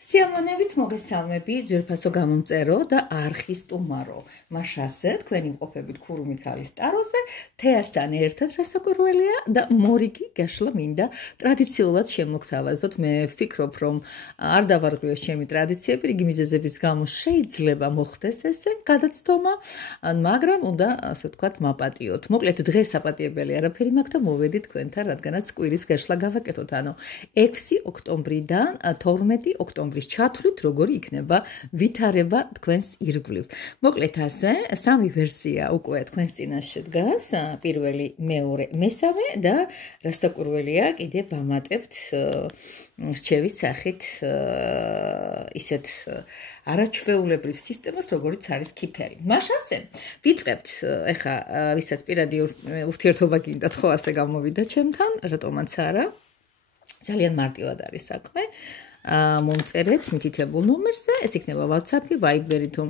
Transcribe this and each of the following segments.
სიამოვნებით მოგესალმები ძვირფასო გამომწერო და არხის სტუმარო. მაშასე თქვენი მყოფებით ქურუ მიქალის ტაროზე თეასთან ერთად რასაკვირველია და მორიგი გაშლა მინდა ტრადიციულად შემოგთავაზოთ. მე ვფიქრობ, რომ არ დავარღვიოს ჩემი ტრადიციები, რიგი მიზეზების გამო შეიძლება მოხდეს ესე გადაცდომა, მაგრამ უნდა ასე ვთქვათ მაპატიოთ. მოკლედ დღეს აპატიებელი არაფერი მაქვს და მოვედით თქვენთან, რადგანაც კვირის გაშლა გავაკეთოთ. ანუ 6 ოქტომბრიდან 12 ოქტომბრის ჩათვლით როგორი იქნება ვითარება თქვენს ირგვლივ. მოკლედ ასე, სამი ვერსია უკვე თქვენს წინაშე დგას, პირველი, მეორე, მესამე და რასაკვირველია, კიდევ ვამატებთ რჩევის სახით ისეთ არაჩვეულებრივ სისტემას, როგორიც არის ქიფერი. მაშასე, ვიწყებთ ეხა ვისაც პირადი ურთიერთობა გინდათ, ხო ასე გამოვიდა ჩემთან, რატომაც არა. ძალიან მარტივად არის საქმე. მომწერეთ მითითებულ ნომერზე, ეს იქნება WhatsApp-ი, Viber-ი თუ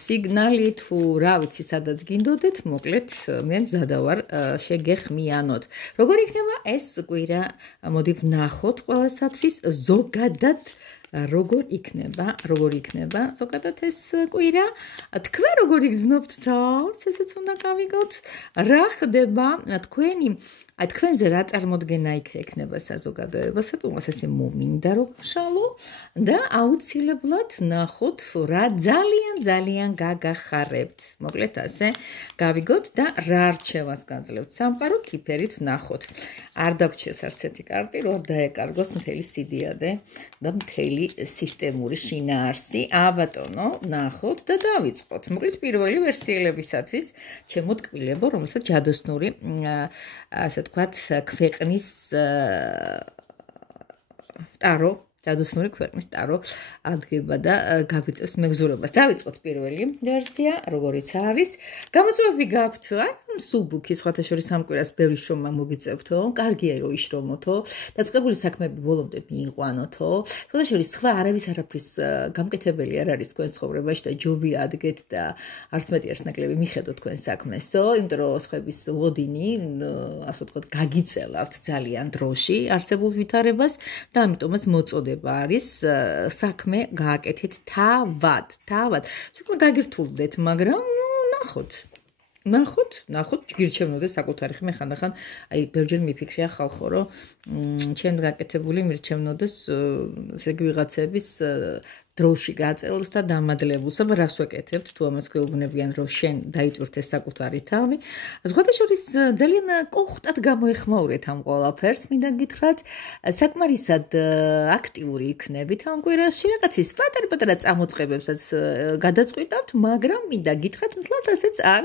სიგნალი თუ რა ვიცი, სადაც გინდოდეთ, მოკლედ მე მზადა ვარ შეგეხმიანოთ. როგორი იქნება ეს კვირა, მოდი ვნახოთ ყველასათვის ზოგადად როგორ იქნება ზოგადად ეს კვირა. თქვენ როგორი გრძნობთ თავს, ესეც უნდა გავიგოთ. რა ხდება თქვენზე რა წარმოდგენა იქნება საზოგადოებასა, თუმცა ესე მომინდა რომ გშალო და აუცილებლად ნახოთ რა ძალიან გაგახარებთ. მოკლედ ასე გავიგოთ და რა რჩევას გაძლევთ სამყარო, ქიფერით ვნახოთ. არ დაგვრჩეს არც ერთი კარტი, რომ დაეკარგოს მთელი სიდიადე და მთელი სისტემური შინაარსი. ბატონო, ნახოთ და დავიწყოთ. მოკლედ პირველი ვერსიელებისათვის ჩემოტკბილებო, რომელსაც ჯადოსნური ასე თქვათ ქვეყნის ტარო, ჯადოსნური ქვეყნის ტარო ადგება და გავიწევს მეგზურობას. დავიწყოთ პირველი ვერსია, როგორიც არის. გამოწვევები გაქვთ, სუბუქი სხვათა შორის ამ კვირას ბევრი შრომა მოგიწევთო, კარგია რომ იშრომოთო, დაწყებული საქმეები ბოლომდე მიიყვანოთო. სხვათა შორის სხვა არავის არაფრის გამკეთებელი არ არის თქვენ ცხოვრებაში და ჯობი ადგეთ და არც მეტი არც ნაკლები მიხედოთ თქვენ საქმესო, იმიტომ რომ სხვების ლოდინი, ასე ვთქვათ, გაგიწელავთ ძალიან დროში არსებულ ვითარებას და ამიტომაც მოწოდება არის საქმე გააკეთეთ თავად. თვითონ გაგირთულდეთ, მაგრამ ნახოთ, გირჩევნოდეს საკუთარი ხმე ხანდახან, აი ბევრჯერ მიფიქრია ხალხო, რომ ჩემ გაკეთებული მირჩევნოდეს ესე იგი ვიღაცების დროში გაწელს და დამადლებულს, აბა რას ვაკეთებთ, თუ ამას გვეუბნებიან, რომ შენ დაიწურთე საკუთარი თავი. სხვათა შორის ძალიან კოხტად გამოეხმაურეთ ამ ყველაფერს, მინდა გითხრათ, საკმარისად აქტიური იქნებით ამ კვირაში, რაღაცის პატარ-პატარა წამოწყებებსაც გადაწყვიტავთ, მაგრამ მინდა გითხრათ, მთლად ასეც არ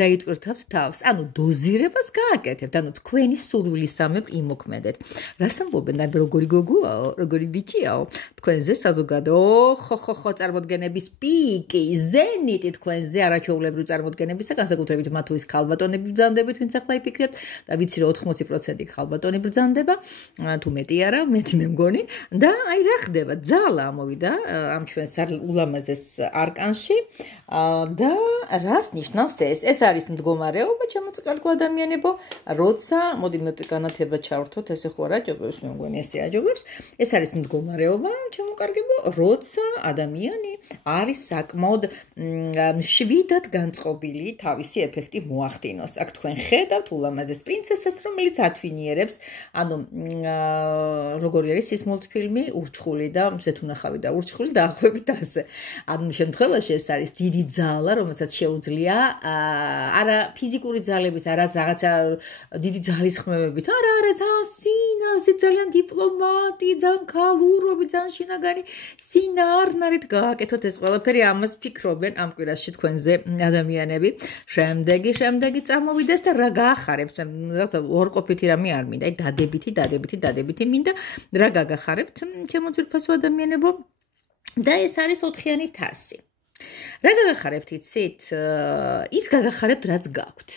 დაიწურთავთ თავს. ანუ დოზირებას გააკეთებთ, ანუ თქვენი სურვილისამებრ იმოქმედეთ. რას ამბობენ, როგორი გოგოაო, როგორი ბიჭიაო, თქვენზე საზოგადო ხო, წარმოდგენების პიკი, ზენიტი თქვენზე არაჩვეულებრივი წარმოდგენებისა, განსაკუთრებით მათთვის ქალბატონები ბრძანდებით, ვინც ახლა იფიქრებთ და ვიცი რომ 80% ქალბატონი ბრძანდება, თუ მეტი არა, მეტი მე მგონი და აი რა ხდება, ძალა ამოვიდა ამ ჩვენს ულამაზეს არკანში და რას ნიშნავს ეს? ეს არის მდგომარეობა, ჩემოწკალკო ადამიანებო, როცა მოდი მეტი განათება ჩავრთოთ, ესე ხო არ აჯობებს, მე მგონი ესე აჯობებს. ეს არის მდგომარეობა, ჩემოკარგებო, როცა ადამიანი არის საკმაოდ მშვიდად განწყობილი თავისი ეფექტი მოახდინოს. აქ თქვენ ხედავთ ულამაზეს პრინცესას, რომელიც ათვინიერებს, ანუ როგორი არის ის მულტფილმი, ურჩხული და მზეთუნახავი და ურჩხული და ახვევით ასე. ამ შემთხვევაში ეს არის დიდი ძალა, რომელსაც შეუძლია არა ფიზიკური ძალების, არა რაღაცა დიდი ძალის ხმევებით, არა, ძალიან სინაზი, ძალიან დიპლომატი, ძალიან ქალურობი, ძალიან შინაგანი სინარნარით გააკეთოთ ეს ყველაფერი, ამას ფიქრობენ ამ კვირაში თქვენზე ადამიანები. შემდეგი წამოვიდეს და რა გაახარებთ? ორყოფითი რამე არ მინდა, დადებითი მინდა, რა გაგახარებთ ჩემო ძვირფასო ადამიანებო? და ეს არის 4-იანი თასი. რა გაგახარებთ იცით? ის გაგახარებთ რაც გაქვთ.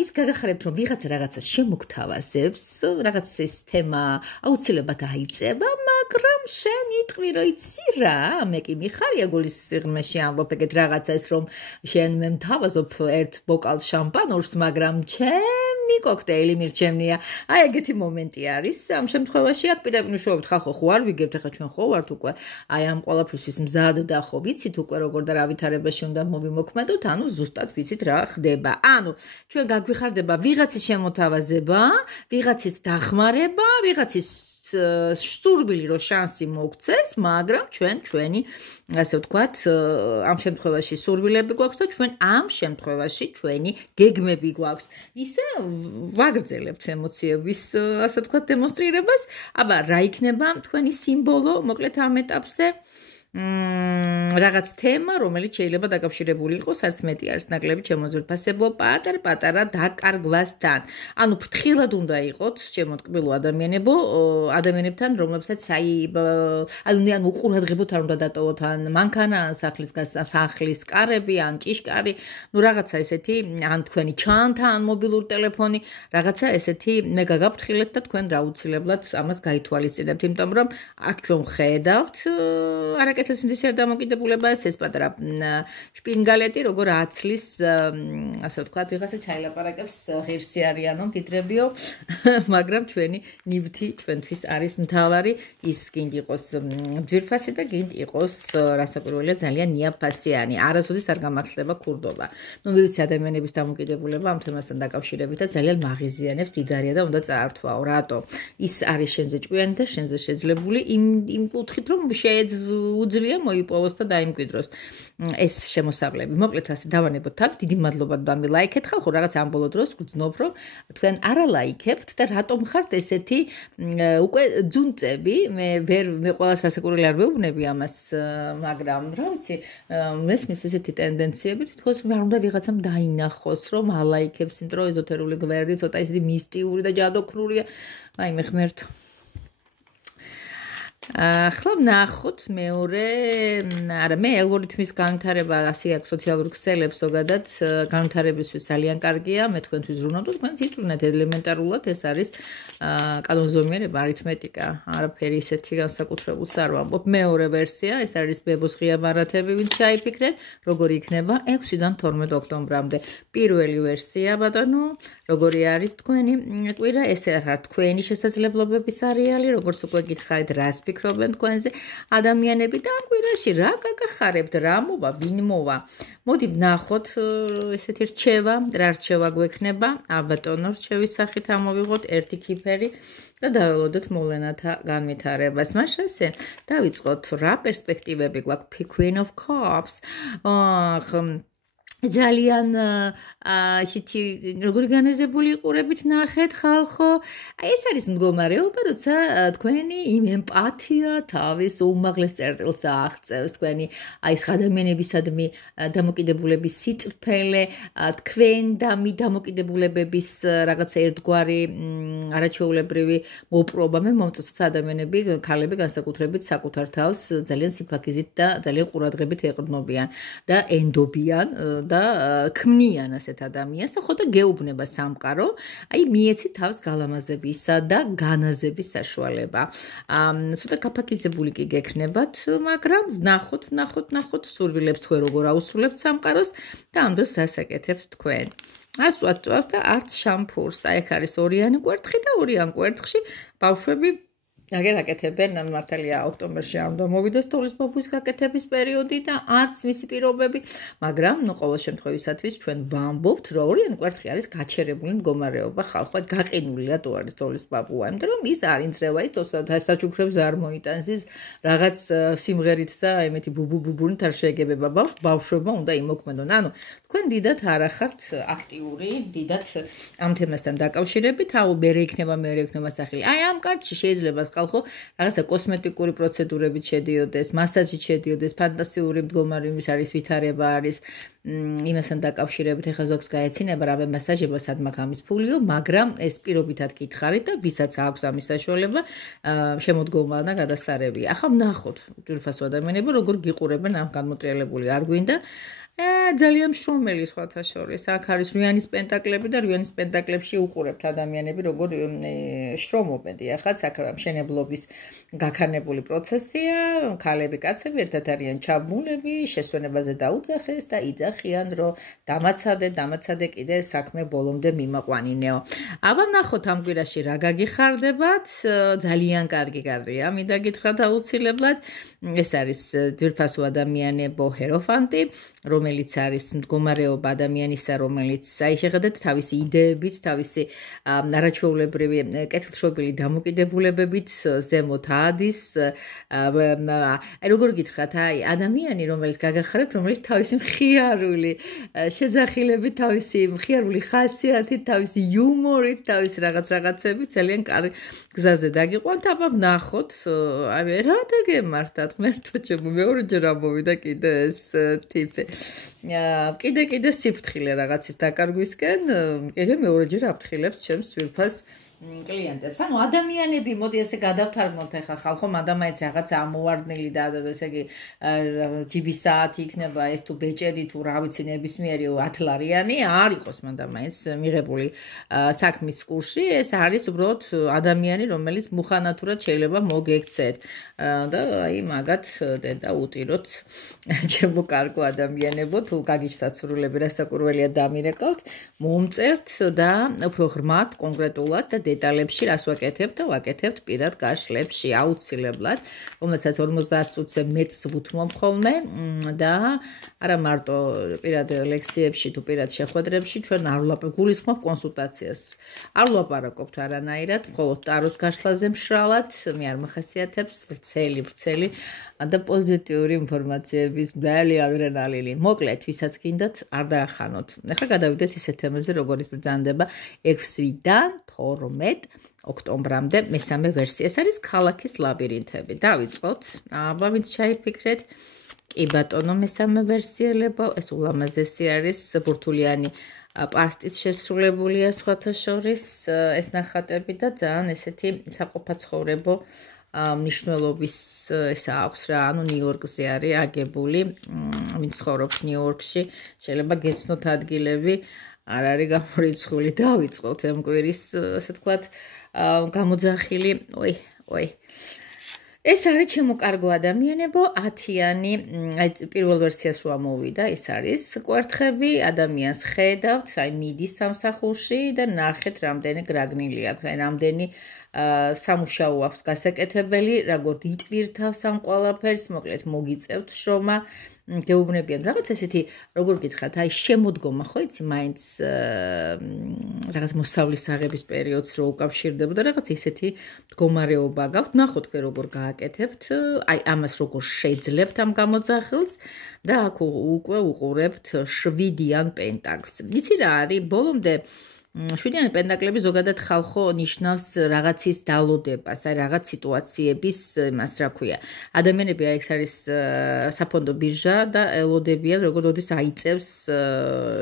ის გაგახარებთ რომ ვიღაცა რაღაცას შემოგთავაზებს, რაღაც ეს თემა აუცილებლად აიწება, მაგრამ შენ იტყვი რომ იცი რა, მე კი მიხარია გულის სიღრმეში ამბობ ეგეთ რაღაცას რომ შენ მე მთავაზობ ერთ ბოკალ შამპანურს, მაგრამ ჩემ კოქტეილი მირჩევნია. აი ეგეთი მომენტი არის. ამ შემთხვევაში აქ პირდაპირ მშვიდობით ხალხო ხო არ ვიგებთ, ახლა ჩვენ ხო ვართ უკვე აი ამ ყველაფრისთვის მზად და ხო ვიცით უკვე როგორ და რა ვითარებაში უნდა მოვიმოქმედოთ, ანუ ზუსტად ვიცით რა ხდება. ანუ ჩვენ გაგვიხარდება ვიღაცის შემოთავაზება, ვიღაცის დახმარება, ვიღაცის სურვილი რომ შანსი მოგცეს, მაგრამ ჩვენი ასე ვთქვათ, ამ შემთხვევაში სურვილები გვაქვს და ჩვენ ამ შემთხვევაში ჩვენი გეგმები გვაქვს. ისე ვაგრძელებთ ემოციების, ასე ვთქვათ, დემონსტრირებას. აბა, რა იქნება თქვენი სიმბოლო, მოკლედ ამ ეტაპზე? რაღაც თემა, რომელიც შეიძლება დაკავშირებული იყოს, არც მეტი არის ნაკლები ჩემო ძვირფასებო, პატარ-პატარა დაკარგვასთან. ანუ ფრთხილად უნდა იყოთ ჩემო ტკბილო ადამიანებთან, რომლებსაც ანუ უყურადღებოთ არ უნდა დატოვოთ ან მანქანა, ან სახლის კარები, ან ჭიშკარი, ну რაღაცა ესეთი, ან თქვენი ჩანთა, ან მობილური ტელეფონი, რაღაცა ესეთი მე გაგაფრთხილეთ და თქვენ რაუცილებლად ამას გაითვალისწინებთ, იმიტომ რომ აქ ჩვენ ხედავთ სინდისიერ დამოკიდებულებას ეს პატარა შპინგალეტი როგორ აცლის ასე ვთქვათ ვიღაცა ჩაილაპარაკებს ღირსი არიანო მდიდრებიო მაგრამ ჩვენი ნივთი ჩვენთვის არის მთავარი ის გინდ იყოს ძვირფასი და გინდ იყოს რასაკვირველია ძალიან ნიაფასიანი არასოდეს არ გამართლება ქურდობა ნუ ვიცი ადამიანების დამოკიდებულება ამ თემასთან დაკავშირებით და ძალიან მაღიზიანებს დიდარია და უნდა წაართვაო რატო ის არის შენზე ჭკვიანი და შენზე შეძლებული იმ კუთხით რომ უძლია მოიპოვოს და დაიმკვიდროს ეს შემოსავლები. მოკლედ ასე დავანებოთ აქ. დიდი მადლობა და ლაიქეთ ხალხო, რაღაც ამ ბოლო დროს ვგრძნობ, რომ თქვენ არა ლაიქებთ და რატომ ხართ ესეთი უკვე ძუნწები. მე ყველას ასაკურველი არ ვეუბნები ამას, მაგრამ რა ვიცი, მესმის ესეთი ტენდენციები, თითქოს არ უნდა ვიღაცამ დაინახოს, რომ ალაიქებს, იმიტომ რომ ეზოთერული გვერდი ცოტა ისეთი მისტიური და ჯადოქრულია. აი მე ღმერთო ახლა ვნახოთ მეორე არა მე ალგორითმის განვითარება ასე აქვს სოციალურ ქსელებს ზოგადად განვითარებისთვის ძალიან კარგია მე თქვენთვის ზრუნავთ თქვენ იტყვინეთ ელემენტარულად ეს არის კანონზომიერება არითმეტიკა არაფერი ისეთი განსაკუთრებულს არ ვამბობ მეორე ვერსია ეს არის ბებოს ღია ბარათები ვინც შეიფიქრეთ როგორი იქნება 6-დან 12 ოქტომბრამდე პირველი ვერსია ბატონო როგორი არის თქვენი კვირა ეს არის თქვენი შესაძლებლობების არეალი როგორც უკვე გითხარით რას ფიქრობენ თქვენზე ადამიანები და ამ კვირაში რა გაგახარებთ რა მოვა ვინ მოვა მოდი ვნახოთ ესეთი რჩევა რა რჩევა გვექნება აბატონო რჩევის სახით ამოვიღოთ ერთი კიფერი და დაველოდოთ მოვლენათა განვითარებას მას ასე დავიწყოთ რა პერსპექტივები გვაქვს Queen of Cups ძალიან ისეთი როგორი განეზებული იყურებით ნახეთ ხალხო აი ეს არის მდგომარეობა როცა თქვენი იმ ემპათია თავის უმაღლეს წერტილს აღწევს თქვენი აი ადამიანებისადმი დამოკიდებულების სიწრფელე თქვენ დამოკიდებულებების რაღაცა ერთგვარი არაჩვეულებრივი მოპრობა მე მომწონს ადამიანები ქალები განსაკუთრებით საკუთარ თავს ძალიან სიფაქიზით და ძალიან ყურადღებით ეყრდნობიან და ენდობიან და ქმნიან ასეთ ადამიანს და ხო და გეუბნება სამყარო, აი მიეცი თავს გალამაზებისა და განაზების საშუალება. ცოტა გაფაქიზებული კი გექნებათ, მაგრამ ვნახოთ სურვილებს თქვენ როგორ აუსრულებთ სამყაროს და ამ დროს სასაკეთებთ თქვენ. არც უაწვავთ და არც შამფურს. აი ეს არის ორიანი კვერთხი და ორიან კვერთხში ბავშვები აგერ აკეთებენ მართალია ოქტომბერში არ უნდა მოვიდეს თოვლის ბაბუის გაკეთების პერიოდი და არც მისი პირობები, მაგრამ ნუ ყოველ შემთხვევისათვის ჩვენ ვამბობთ, რომ ორიანი კვერთხი არის გაჩერებული მდგომარეობა, ხალხო გაყინული რატო არის თოვლის ბაბუა, იმიტომ რომ ის არ ინძრევა, ის დასაჩუქრებს არ მოიტანს, ის რაღაც სიმღერით და იმეთი ბუბუნით არ შეეგებება ბავშვებმა უნდა იმოქმედონ. ანუ თქვენ დიდათ არ ახართ აქტიური, დიდათ ამ თემასთან დაკავშირებით, მე იქნება სახელი. აი ამ კარტში შეიძლება ხალხო რაღაცა კოსმეტიკური პროცედურებით შედიოდეს, მასაჟით შედიოდეს, ფანტასტიკური მდგომარეობის არის ვითარება არის იმასთან დაკავშირებით ეხლა ზოგს გაეცინება რა მასაჟება სადმაქ ამის ფულიო, მაგრამ ეს პირობითად გითხარით და ვისაც აქვს ამის საშუალება შემოდგომა და გადასარევია. ახლა ვნახოთ ძვირფასო ადამიანები როგორ გიყურებენ ამ განმოტრიალებული არ გვინდა ძალიან შრომელი სხვათა შორის. აქ არის რვიანის პენტაკლები და რვიანის პენტაკლებში უყურებთ ადამიანები როგორ შრომობენ. ახაც აქ მშენებლობის გაქანებული პროცესია, ქალები, კაცები ერთად არიან ჩაბმულები, შესვენებაზე დაუძახეს და იძახიან, რომ დამაცადე კიდე საქმე ბოლომდე მიმაყვანინეო. აბა ნახოთ ამ კვირაში რა გაგიხარდებათ, ძალიან კარგი გარდია, მინდა გითხრათ აუცილებლად. ეს არის ძვირფასო ადამიანებო ჰეროფანტი, რომელიც არის მდგომარეობა ადამიანისა, რომელიც შეხედეთ თავისი იდეებით, თავისი არაჩვეულებრივი კეთილშობილი დამოკიდებულებებით ზემოთ ადის. როგორ გითხრათ, ადამიანი, რომელიც გაგახარებთ, რომელიც თავისი მხიარული შეძახილებით, თავისი მხიარული ხასიათით, თავისი იუმორით, თავისი რაღაცებით ძალიან კარგი გზაზე დაგიყვანთ. აბა ვნახოთ, რა დაგემართათ, ღმერთო ჩემო, მეორეჯერ ამოვიდა კიდე ეს ტიპი. კიდე სიფრთხილე რაღაცის დაკარგვისკენ, კიდე მეორეჯერ აფრთხილებს ჩემს ძვირფას კლიენტებს. ანუ ადამიანები, მოდი ესე გადავთარგმნოთ ახლა ხალხო, მანდამაინც რაღაცა ამოვარდნილი და ესე იგი ჯიბის საათი იქნება ეს თუ ბეჭედი თუ რა ვიცი ნებისმიერი 10 ლარიანი არ იყოს მანდამაინც მიღებული საქმის კურსი. ეს არის უბრალოდ ადამიანი, რომელიც მუხანათურად შეიძლება მოგექცეთ და აი მაგათ და უტიროთ ჩემო კარგო ადამიანებო, თუ გაგიჩნდათ სრულები რასაკურველია დამირეკავთ, მომწერთ და უფრო ღრმად, კონკრეტულად და დეტალებში რას ვაკეთებთ და ვაკეთებთ პირად გაშლებში აუცილებლად, რომელსაც 50 წუთზე მეტს ვუთმობ ხოლმე და არა მარტო პირად ლექციებში თუ პირად შეხვედრებში, ჩვენ არ გულისხმობ კონსულტაციას. არ ვლაპარაკობთ არანაირად, მხოლოდ ტაროს გაშლაზე მშრალად, მე არ მახასიათებს ვრცელი და პოზიტიური ინფორმაციების ძველი ადრენალინი. მოკლედ, ვისაც გინდათ, არ დაახანოთ. ახლა გადავიდეთ ისეთ თემაზე, როგორიც ბრძანდება 6-დან 12 ოქტომბრამდე მესამე ვერსია. ეს არის ქალაქის ლაბირინთები. დავიწყოთ. აბა ვინც ჩაიფიქრეთ. კი ბატონო, მესამე ვერსიელებო, ეს ულამაზესი არის ბურთულიანი პასტით შესრულებულია სხვათა შორის ეს ნახატები და ძალიან ესეთი საყოფაცხოვრებო მნიშვნელობის ეს აქვს რა, ანუ ნიუ-იორკზე არის აგებული, ვინც ცხოვრობს ნიუ-იორკში, შეიძლება გეცნოთ ადგილები, არ არის გამორიცხული. დავიწყოთ ამ კვირის, ასე თქვათ, გამოძახილი, ой. ეს არის ჩემო კარგო ადამიანებო, 10-იანი, აი პირველ ვერსიას რო ამოვიდა, ეს არის კვერთხები, ადამიანს ხედავთ, აი მიდის სამსახურში და ნახეთ რამდენი გრაგნილი აქვს, აი რამდენი სამუშაო აქვს გასაკეთებელი, როგორ იტვირთავს ამ ყველაფერს, მოკლედ მოგიწევთ შრომა, გეუბნებიან რაღაც ესეთი, როგორ გითხრათ, აი შემოდგომა ხო იცი, მაინც რაღაც მოსავლის აღების პერიოდს რო უკავშირდებოდა, რაღაც ისეთი მდგომარეობა გაქვთ, ნახოთ თქვენ როგორ გააკეთებთ, აი ამას როგორ შეძლებთ ამ გამოძახილს და აქ უკვე უყურებთ 7-იან პენტაკლს. იცი რა არის, ბოლომდე 7-იანი პენტაკლები ზოგადად ხალხო ნიშნავს რაღაცის დალოდებას, აი რაღაც სიტუაციების იმას რა ქვია. ადამიანები აი ეს არის საფონდო ბირჟა და ელოდებიან როგორ როდის აიწევს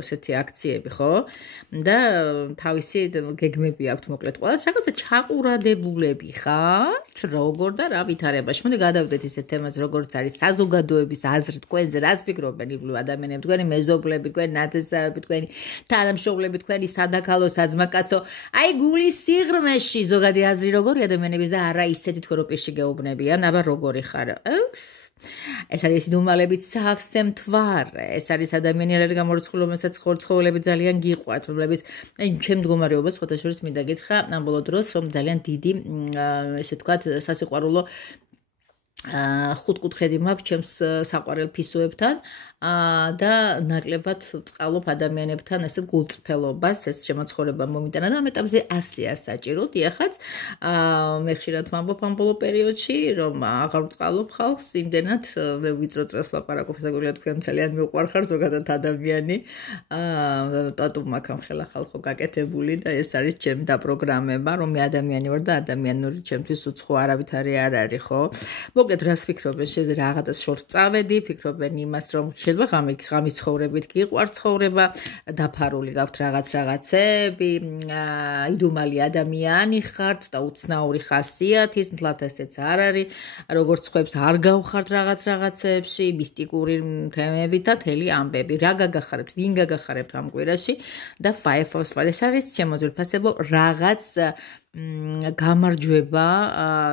ესეთი აქციები, ხო? და თავისი გეგმები აქვთ მოკლედ ყველას რაღაცა ჩაყურადებულები ხართ, როგორ და რა ვითარებაში. მოდი გადავიდეთ ისეთ თემაზე, როგორც არის საზოგადოების აზრი, თქვენზე რას ფიქრობენ იბლუ ადამიანები, თქვენი მეზობლები, თქვენი ნათესავები, თქვენი თანამშრომლები, თქვენი სადაქალო საძმაკაცო, აი გულის სიღრმეში ზოგადი აზრი როგორი ადამიანების და არა ისეთი თქვენ რო პირში გეუბნებიან, აბა როგორი ხარ? ეს არის ნორმალებით სავსე მთვარე, ეს არის ადამიანი არ არის გამორიცხული, რომელსაც ცხოველები ძალიან გიყვართ, რომლებიც აი ჩემ მდგომარეობას სხვათა შორის მინდა გითხრა ამ ბოლო დროს, რომ ძალიან დიდი ესე ვთქვათ სასიყვარულო ხუთკუთხედი მაქვს ჩემს საყვარელ ფისოებთან და ნაკლებად ვწყალობ ადამიანებთან ესე გულწრფელობას, ეს შემოცხოვრება მომიტანა და ამ ეტაპზე 100-ია საჭირო. დიახაც, მე ხშირად ვამბობ ამ ბოლო პერიოდში, რომ აღარ ვწყალობ ხალხს, იმდენად მე ვიწრო წელს ლაპარაკობ, საგვირია თქვენ ძალიან მიყვარხარ ზოგადად ადამიანი. ტატუ მაქვს ამ ხელა ხალხო გაკეთებული და ეს არის ჩემი დაპროგრამება, რომ მე ადამიანი ვარ და ადამიანური ჩემთვის უცხო არავითარი არ არის, ხო? მოკლედ მოკლედ რას ფიქრობენ, შეიძლება რაღაცას შორს წავედი, ფიქრობენ იმას, რომ შეიძლება ღამის ცხოვრებით გიყვარს ცხოვრება, დაფარული გაქვთ რაღაცეები, იდუმალი ადამიანი ხართ და უცნაური ხასიათის, მთლად ესეც არ არის, როგორც ხვებს არ გავხართ რაღაცეებში, მისტიკური თემებით და თელი ამბები. რა გაგახარებთ, ვინ გაგახარებთ ამ კვირაში და Firefox-ს ეს არის შემოძვირფასებო რაღაც გამარჯვება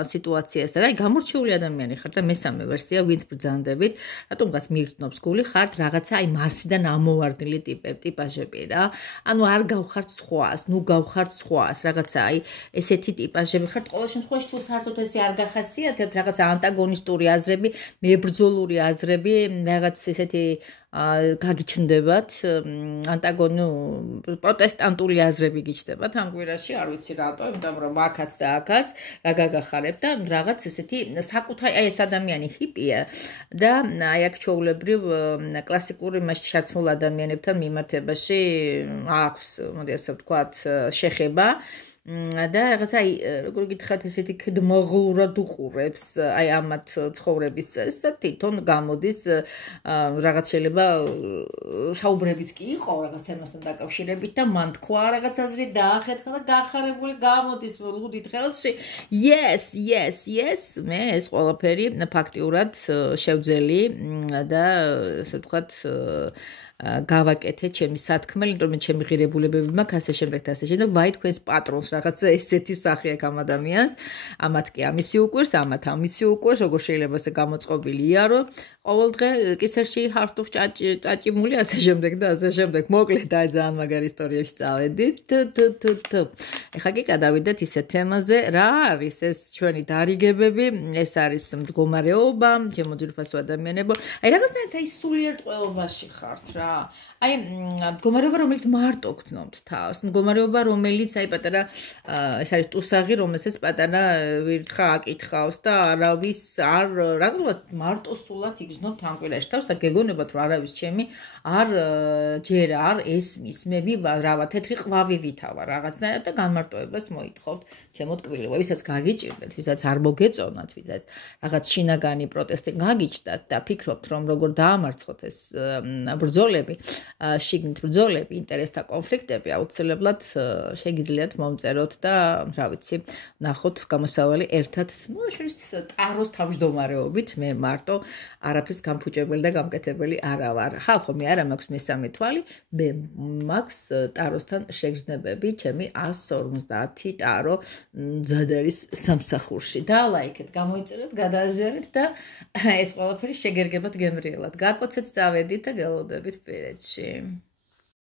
სიტუაციასთან. აი გამორჩეული ადამიანი ხართ და მესამე ვერსია ვინც ბრძანდებით, რატომღაც მიგრძნობს გული ხართ რაღაცა აი მასიდან ამოვარდნილი ტიპაჟები რა. ანუ არ გავხართ სხვას, ნუ გავხართ სხვას, რაღაცა აი ესეთი ტიპაჟები ხართ. ყოველ შემთხვევაში თუ საერთოდ ესე არ გახასიათებთ, რაღაცა ანტაგონისტური აზრები, მებრძოლური აზრები, რაღაც ესეთი გაგიჩნდებათ პროტესტანტული აზრები გიჩნდებათ ამ კვირაში, არ ვიცი რატო, იმიტომ რომ აქაც და აქაც რა გაგახარებთ და რაღაც ესეთი საკუთარი აი ეს ადამიანი ჰიპია და აი აქ ჩვეულებრივ კლასიკური მასში ჩაცმულ ადამიანებთან მიმართებაში აქვს, მოდი ასე ვთქვათ, შეხება და რაღაცა აი როგორ გითხრათ ესეთი ქდმაღლურად უყურებს აი ამათ ცხოვრების წესს და თვითონ გამოდის რაღაც შეიძლება საუბრებიც კი იყო რაღაც თემასთან დაკავშირებით და მან თქვა რაღაც აზრი დაახერხა და გახარებული გამოდის ლუდით ხელში yes მე ეს ყველაფერი ფაქტიურად შევძელი და ასე ვთქვათ გავაკეთე ჩემი სათქმელი, იმიტომ რომ ჩემი ღირებულებები მაქვს ასე შემდეგ და ასე შემდეგ. ვაი თქვენს პატრონს რაღაცა ესეთი სახე აქვს ამ ადამიანს, ამათ კი ამისი უყვირს, ამათ ამისი უყვირს, როგორ შეიძლება ესე გამოწყობილი იარო. ყოველ დღე კისერში ჰარტუხ ჭაჭიმული ასე შემდეგ და ასე შემდეგ. მოკლედ აი ძალიან მაგარი ისტორიებში წავედით. ეხლა კი გადავიდეთ ისეთ თემაზე, რა არის ეს ჩვენი დარიგებები, ეს არის მდგომარეობა, შემოძვირფასო ადამიანებო. აი რაღაცნაირად აი სულიერ ტყვეობაში ხართ რა. აი მდგომარეობა რომელიც მარტო გრძნობთ თავს, მდგომარეობა რომელიც აი პატარა ეს არის ტუსაღი, რომელსაც პატარა ვირთხა აკითხავს და არავის არ რაღაცა მარტო სულად იგრძნობთ ამ კვირაში თავს და გეგონებათ რომ არავის ჩემი არ ჯერა არ ესმის, მე ვირავა თეთრი ყვავი ვითავა რაღაცნაირად და განმარტოებას მოითხოვთ ჩემო ტკბილება, ვისაც გაგიჭირდეთ, ვისაც არ მოგეწონათ, ვისაც რაღაც შინაგანი პროტესტი გაგიჭდათ და ფიქრობთ რომ როგორ დაამარცხოთ ეს ბრძოლები, შიგნით ბრძოლები, ინტერესთა კონფლიქტები, აუცილებლად შეგიძლიათ მომწეროთ და რა ვიცი, ნახოთ გამოსავალი ერთად, ну, შეიძლება ტაროს თავმჯდომარეობით, მე მარტო არაფრის გამფუჭებელი და გამკეთებელი არა ვარ. ხალხო, მე არა მაქვს მესამე თვალი, მე მაქვს ტაროსთან შეგრძნებები, ჩემი 150 ტარო მზად არის სამსახურში. დალაიქეთ, გამოიწერეთ, გადააზიარეთ და ეს ყველაფერი შეგერგებათ გემრიელად. გაკოცეთ, წავედით და გელოდებით პირეთში.